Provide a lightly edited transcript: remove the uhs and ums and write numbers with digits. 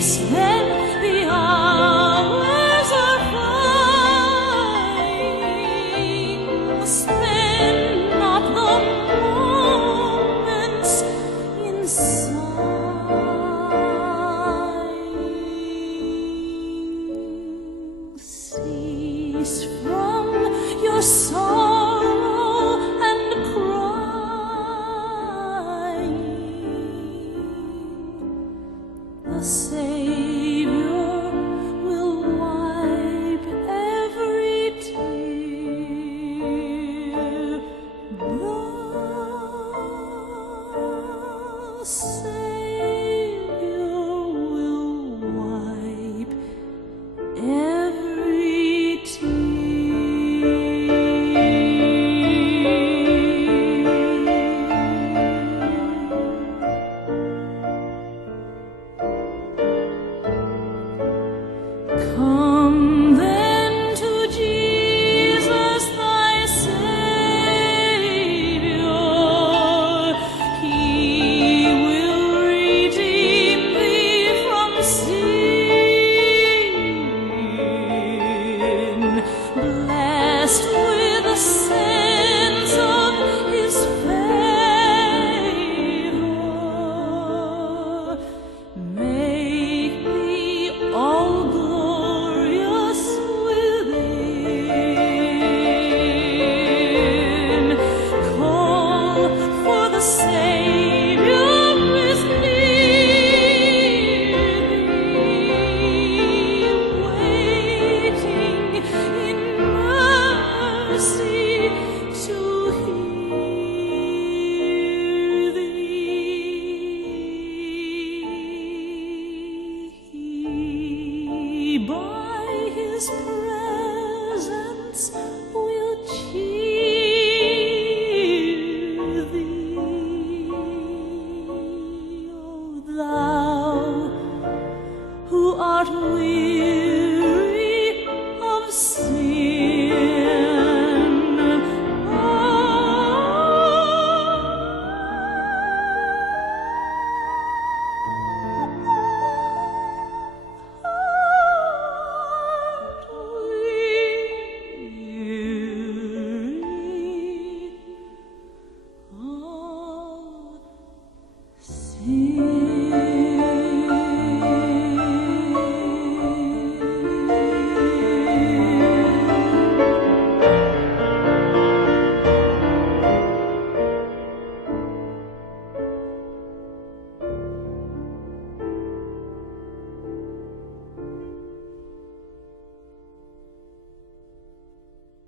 peace, then the hours are flying. Spend not the moments in sighing. Cease from your sorrow and crying. The Savior will wipe every tear. The Savior will wipe every tear. Come then to Jesus thy Savior. He will redeem thee from sin. Blessed with a sense of his favor, make thee all glorious within. Call, for the Savior is near thee, waiting in mercy to hear thee. By his presence will cheer thee. O thou who art weary,